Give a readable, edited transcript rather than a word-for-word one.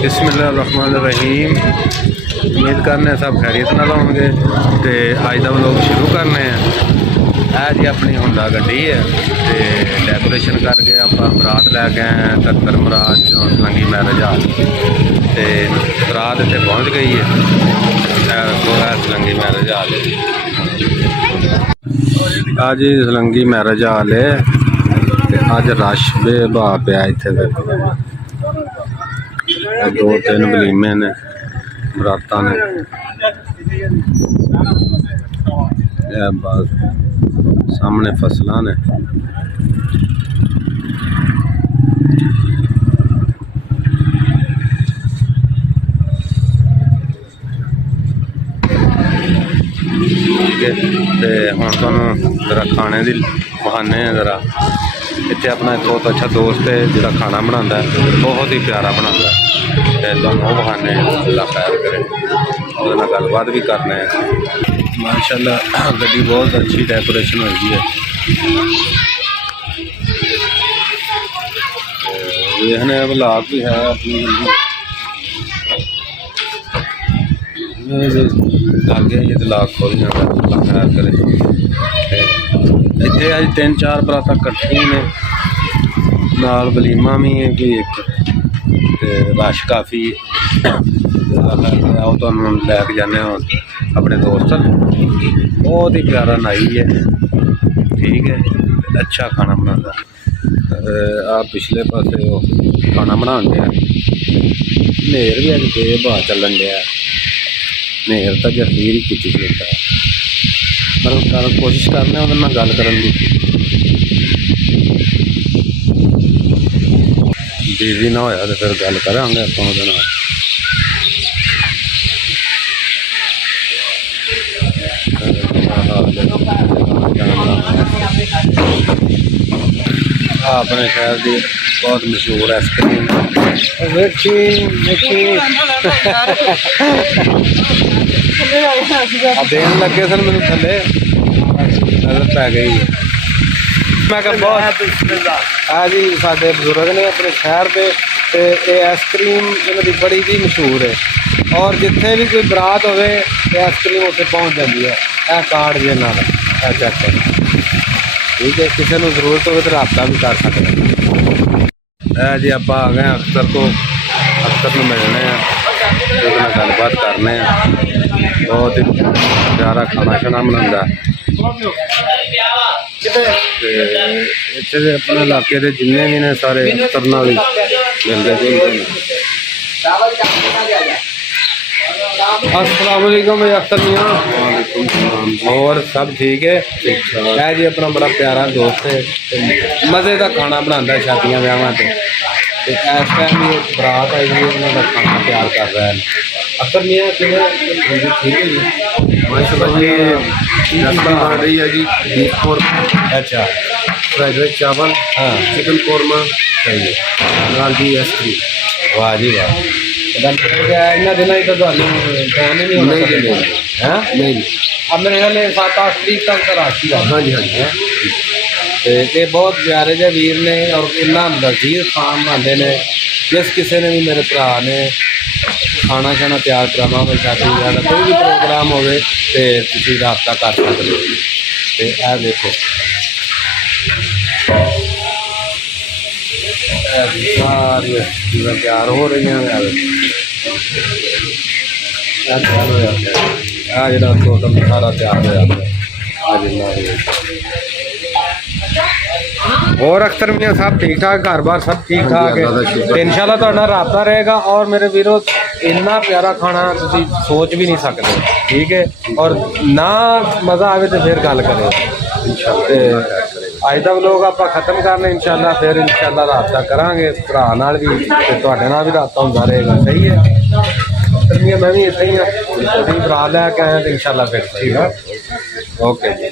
बिस्मिल्लाहिर्रहमानिर्रहीम। उम्मीद करने सब खैरियत नाल होंगे। तो अज का व्लॉग शुरू करने है जी। अपनी होंडा गड्डी है तो डेकोरेशन करके आप बरात लैके आए हैं तख्तर मुराद सलंगी मैरिज हाल। तो बरात इतने पहुँच गई है सलंगी मैरिज हाल अज सलंगी मैरिज हाल है। अज रश बेबा पिया इतने दो तीन वलीमे ने बरात ने बस सामने फसल ने हम तुहानू जरा खाने की बहाने जरा इतने अपना एक बहुत अच्छा दोस्त है जो खाना बनाता है बहुत ही प्यारा बनाता है। वो बहाने अल्लाह खैर करे और गलबात भी करने माशाल्लाह। गड्डी बहुत अच्छी डेकोरेशन हुई है। देखने ब्लॉग भी है अपनी लागे ये ब्लॉग खोल जाता अल्लाह खैर करे। इतने अज 3-4 बरातां कट्ठियां ने नाल वलीमा भी है कोई एक रश काफ़ी आओ तुहानू लैके जाने अपने दोस्त बहुत ही प्यारा नाई है ठीक है अच्छा खाना बनाता। आप पिछले पासे खाना बना दिया नेर भी अज बेबा चलन दिया नेर तो जखीर ही की लेता पर कोशिश करने गल करन दी बिजी ना होया तो फिर गल करांगे आपां उहदे नाल। अपने शहर की बहुत मशहूर आइसक्रीम देखी देन लगे सन मैनू थले नजर पै गई। मैं बहुत है जी साडे बजुर्ग ने अपने शहर के ये आइसक्रीम इन्होंने बड़ी जी मशहूर है और जिथे भी कोई बरात हो आइसक्रीम उत्थे पहुँच जाती है। यह कार्ड जे नाल चेक करो ठीक है किसी को जरूरत हो तो रबता भी कर सकते हैं जी। आप आ गए अख्तर को अख्तर को मिलने गलबात करने बहुत ही प्यारा खाना शाना बनाता इतने अपने इलाके के जिन्ने भी ने सारे अख्तर नाल मिलते जुलते हैं। अस्सलाम वालेकुम भाई अख्तर मियां और सब ठीक है जी। अपना बड़ा प्यारा दोस्त है मज़े का खाना बनाता है शादियां ब्याहां से। इस टाइम भी एक बरात आई हुई है उन्होंने खाना तैयार कर रहा है। अख्तर मियां ठीक है जी माशाल्लाह जी बन रही है जी बीफ कौरमा अच्छा फ्राइड राइस चावल हाँ चिकन कौरमा सही है नाल जी आइसक्रीम वाह जी वाह। इन्होंने दिनों ही तो टाइम ही नहीं होना है नहीं अब मेरे ख्याल 7-8 तरीक तक तो राशि हाँ जी हाँ जी। ये बहुत प्यारे जे वीर ने और इन्ना लजीज खाना बनाते हैं। जिस किसी ने भी मेरे भरा ने खाना शाना तैयार कराना हो शादी वगैरह कोई भी प्रोग्राम हो तो रबता कर सकते हो। यह देखो सारी चीज़ें तैयार हो रही हैं जो टोटल सारा तैयार हो जाता है। और अख्तर मियां सब ठीक ठाक घर बार सब ठीक ठाक है तो इंशाल्लाह तुहाडा राबता रहेगा। और मेरे वीरों इन्ना प्यारा खाना तुसीं सोच भी नहीं सकते ठीक है और ना मज़ा आए तो फिर गल करें। अज का व्लॉग आप खत्म करने इंशाल्लाह फिर इंशाल्लाह राबता करांगे भरा नाल भी ते तुहाडे नाल भी राबता होंदा रहेगा सही है। मैं भी इत्थे ही भरा लैके आया तो इंशाल्लाह फिर ठीक है ओके जी।